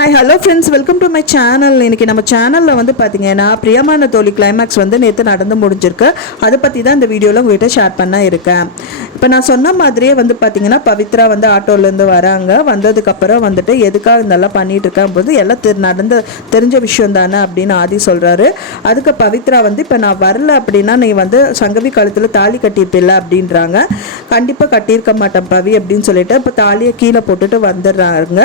Hi hello friends, welcome to my channel. இன்றைக்கி நம்ம சேனலில் வந்து பார்த்தீங்கன்னா பிரியமான தோழி கிளைமேக்ஸ் வந்து நேற்று நடந்து முடிஞ்சிருக்கு. அதை பற்றி தான் இந்த வீடியோவில் உங்கள்கிட்ட ஷேர் பண்ண இருக்கேன். இப்போ நான் சொன்ன மாதிரியே வந்து பார்த்தீங்கன்னா பவித்ரா வந்து ஆட்டோலேருந்து வராங்க. வந்ததுக்கப்புறம் வந்துட்டு எதுக்காக இதெல்லாம் பண்ணிகிட்டு இருக்கேன் போது எல்லாம் தெரிஞ்ச விஷயம் தானே அப்படின்னு ஆதி சொல்கிறாரு. அதுக்கு பவித்ரா வந்து இப்போ நான் வரல அப்படின்னா நீ வந்து சங்கவி காலத்தில் தாலி கட்டியிருப்பில்ல அப்படின்றாங்க. கண்டிப்பாக கட்டியிருக்க மாட்டேன் பவி அப்படின்னு சொல்லிட்டு இப்போ தாலியை கீழே போட்டுட்டு வந்துடுறாங்க.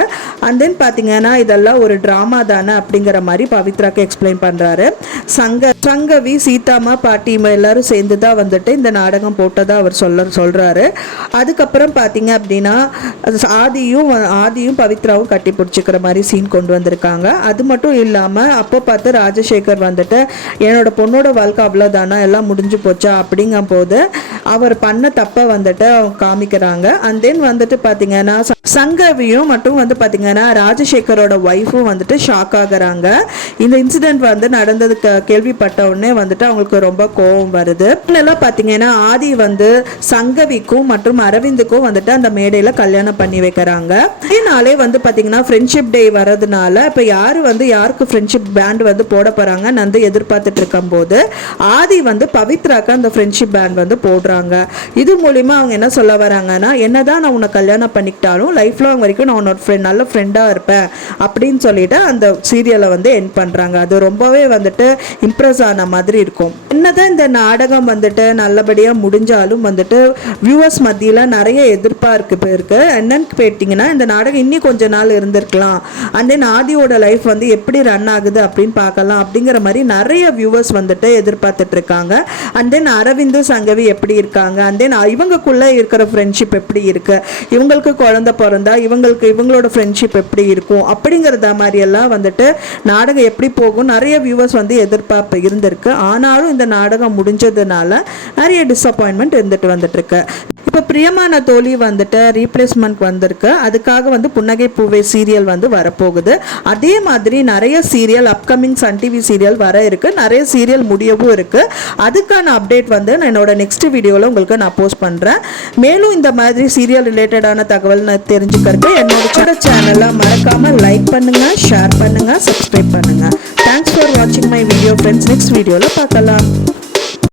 அண்ட் தென் பார்த்தீங்கன்னா இதெல்லாம் ஒரு ட்ராமா தானே அப்படிங்கிற மாதிரி பவித்ராக்கு எக்ஸ்பிளைன் பண்ணுறாரு. சங்கவி சீதாமா பாட்டி எல்லாரும் சேர்ந்து தான் வந்துட்டு இந்த நாடகம் போட்டதாக அவர் சொல்கிறாரு. அதுக்கப்புறம் பார்த்தீங்க அப்படின்னா ஆதியும் பவித்ராவும் கட்டி பிடிச்சிக்கிற மாதிரி சீன் கொண்டு வந்திருக்காங்க. அது மட்டும் இல்லாமல் அப்போ பார்த்து ராஜசேகர் வந்துட்டு என்னோட பொண்ணோட வாழ்க்கை அவ்வளோதானா எல்லாம் முடிஞ்சு போச்சா அப்படிங்கும் போது அவர் பண்ண தப்பை வந்துட்டு காமிக்கிறாங்க. அண்ட் தென் வந்துட்டு பார்த்தீங்கன்னா சங்கவியும் மட்டும் வந்து பார்த்தீங்கன்னா ராஜசேகரோட ஒய்ஃபும் வந்துட்டு ஷாக் ஆகுறாங்க. இந்த இன்சிடென்ட் வந்து நடந்ததுக்கு கேள்விப்பட்ட உடனே வந்துட்டு அவங்களுக்கு ரொம்ப கோபம் வருது. இதெல்லாம் பார்த்தீங்கன்னா ஆதி வந்து சங்கவிக்கும் மற்றும் அரவிந்துக்கும் வந்துட்டு அந்த மேடையில் கல்யாணம் பண்ணி வைக்கிறாங்க. இதனாலே வந்து பார்த்தீங்கன்னா ஃப்ரெண்ட்ஷிப் டே வரதுனால இப்போ யாரு வந்து யாருக்கு ஃப்ரெண்ட்ஷிப் பேண்ட் வந்து போட போறாங்க வந்து எதிர்பார்த்துட்டு இருக்கும் போது ஆதி வந்து பவித்ராக்கு அந்த ஃப்ரெண்ட்ஷிப் பேண்ட் வந்து போடுறாங்க. இது மூலியமா அவங்க என்ன சொல்ல வராங்கன்னா, என்னதான் நான் உன்னை கல்யாணம் பண்ணிக்கிட்டாலும் லைஃப் லாங் வரைக்கும் நான் உன்னோட நல்ல ஃப்ரெண்டாக இருப்பேன் அப்படின்னு சொல்லிட்டு அந்த சீரியலை வந்து எண்ட் பண்ணுறாங்க. அது ரொம்பவே வந்துட்டு இம்ப்ரெஸ் ஆன மாதிரி இருக்கும். என்னதான் இந்த நாடகம் வந்துட்டு நல்லபடியாக முடிஞ்சாலும் வந்துட்டு வியூவர்ஸ் மத்தியில் நிறைய எதிர்பார்ப்பு இருக்கு. என்னன்னு கேட்டிங்கன்னா இந்த நாடகம் இன்னும் கொஞ்ச நாள் இருந்திருக்கலாம், அண்ட் தென் ஆதியோட லைஃப் வந்து எப்படி ரன் ஆகுது அப்படின்னு பார்க்கலாம் அப்படிங்கிற மாதிரி நிறைய வியூவர்ஸ் வந்துட்டு எதிர்பார்த்துட்டு இருக்காங்க. அண்ட் தென் அரவிந்து சங்கவி எப்படி இருக்காங்க, அண்ட் தென் இவங்களுக்குள்ள இருக்கிற ஃப்ரெண்ட்ஷிப் எப்படி இருக்கு, இவங்களுக்கு குழந்தை பிறந்தா இவங்களோட ஃப்ரெண்ட்ஷிப் எப்படி இருக்கும் அப்படிங்கிறத மாதிரி எல்லாம் வந்துட்டு நாடகம் எப்படி போகும் நிறைய வியூவர்ஸ் வந்து எதிர்பார்ப்பு இருந்திருக்கு. ஆனாலும் இந்த நாடகம் முடிஞ்சதுனால நிறைய டிசப்பாயின்மெண்ட் வந்துட்டு இருக்கு. இப்போ பிரியமான தோழி வந்துட்டு ரீப்ளேஸ்மெண்ட் வந்திருக்கு. அதுக்காக வந்து புன்னகை பூவே சீரியல் வந்து வரப்போகுது. அதே மாதிரி நிறைய serial upcoming Sun TV serial வர இருக்கு, நிறைய சீரியல் முடியவும் இருக்கு. அதுக்கான அப்டேட் வந்து நான் என்னோட நெக்ஸ்ட் வீடியோவில் உங்களுக்கு நான் போஸ்ட் பண்ணுறேன். மேலும் இந்த மாதிரி சீரியல் ரிலேட்டடான தகவல் நான் தெரிஞ்சுக்கிறதுக்கு என்னோட சேனலை மறக்காமல் லைக் பண்ணுங்க, ஷேர் பண்ணுங்க, சப்ஸ்கிரைப் பண்ணுங்க. தேங்க்ஸ் ஃபார் வாட்சிங் மை வீடியோ ஃப்ரெண்ட்ஸ். நெக்ஸ்ட் வீடியோவில் பார்க்கலாம்.